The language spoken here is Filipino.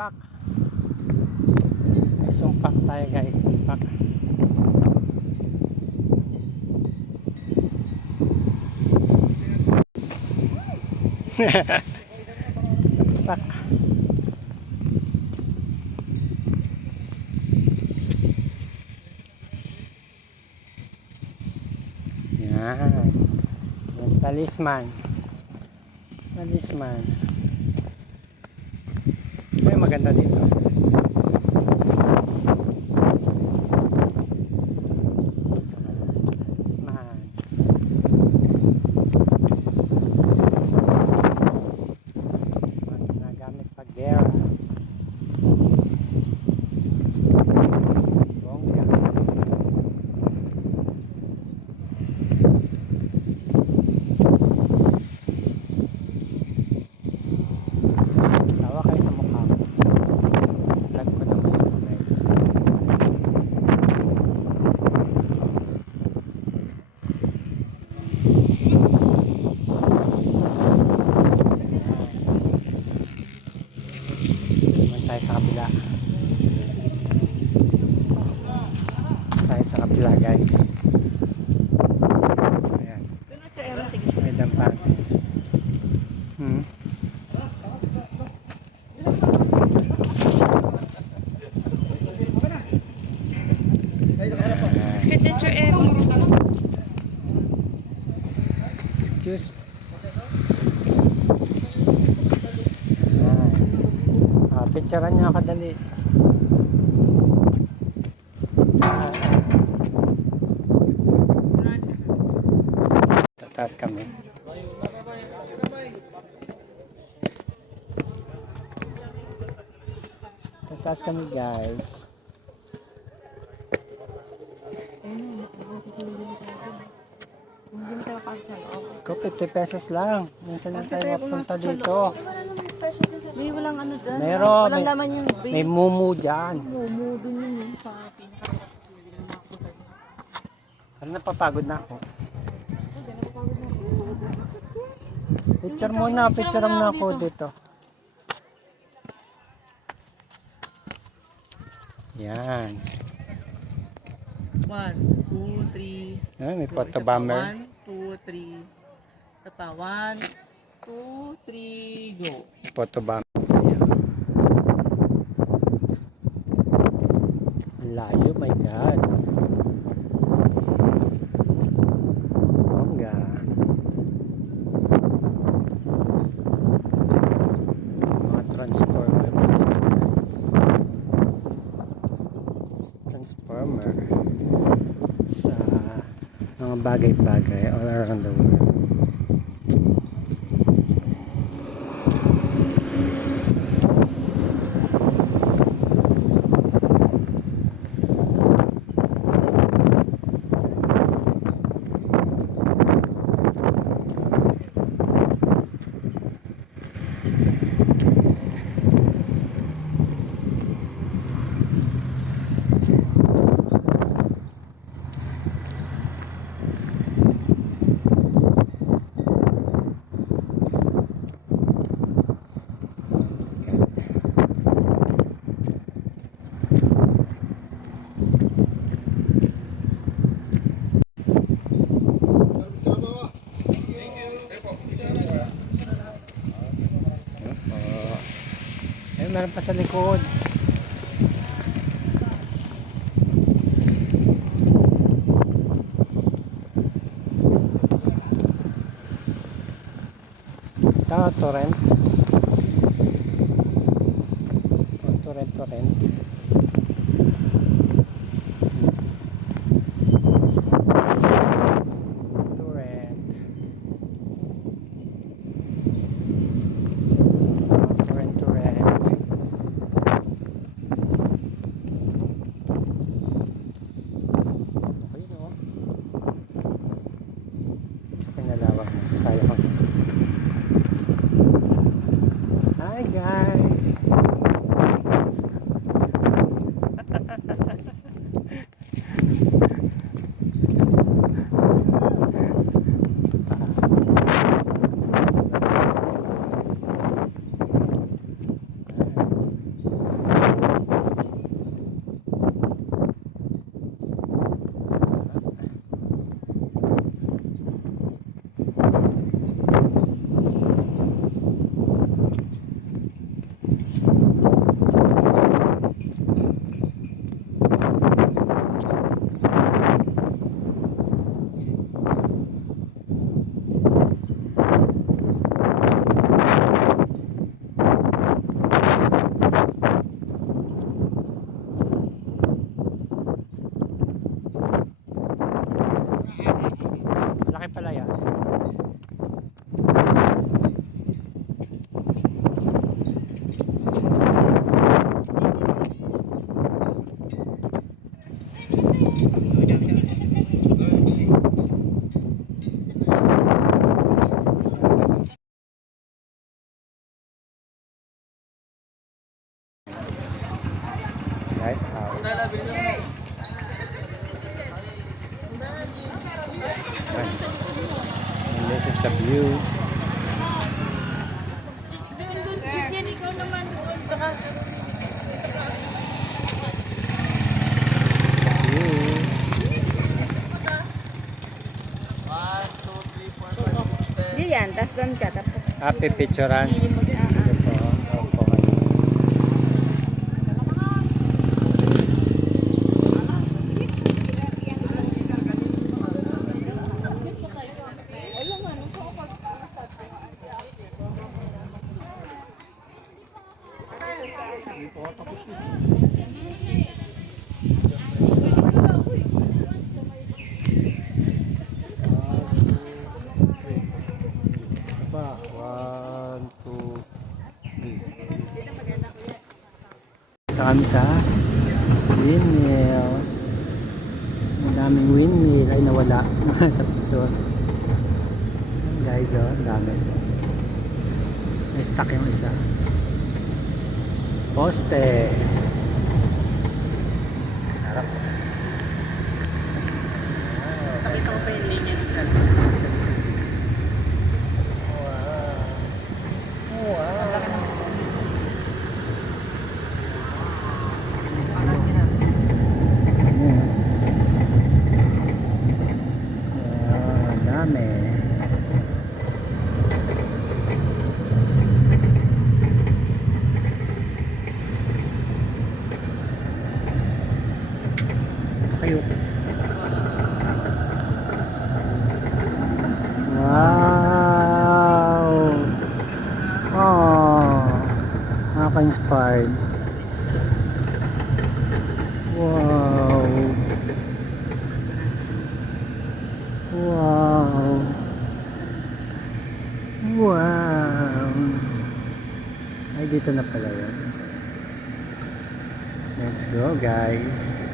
sumpak. May sumpak tayo guys, sumpak. Sumpak. Yan. Yung talisman. Talisman. Ay, maganda dito. Sa kabila. Tayo sa kabila guys. Ayan. May dampan. Excuse. Picturean niya kadali. Tataas kami. Tataas kami guys. Ko 50 pesos lang. Minsan na tayo mapunta dito. May walang ano dyan. Meron. Walang laman yung brain. May mumu dyan. Mumu dun yun sa pinaka. Parang napapagod na ako. Picture muna. Picture mo na ako dito. Yan. 1, 2, 3. Ay, may photo bomber. 1, 2, 3. Isa pa. 1, 2, 3, go. Photo bomber. Layo, my God. Bongga. Mga transformer po dito guys. Transformer sa mga bagay-bagay all around the world. Meron pa sa likod. Ito, torrent. Torrent. Torrent. Sayang. the view. Hindi yan, tas doon ka. Tapos, Happy picturean. Ito po. Opo. Ba, 1, 2, 3. Ito kami sa windmill. Ang daming windmill ay nawala sa picture. Guys, oh, ang dami. May stuck yung isa. Poste. Sarap. Pakita ko pa yung linya. Ang dami. Kayo. Wow! Oh, nakaka-inspired. Wow! Wow! Wow! Ay, dito na pala yun. Let's go, guys.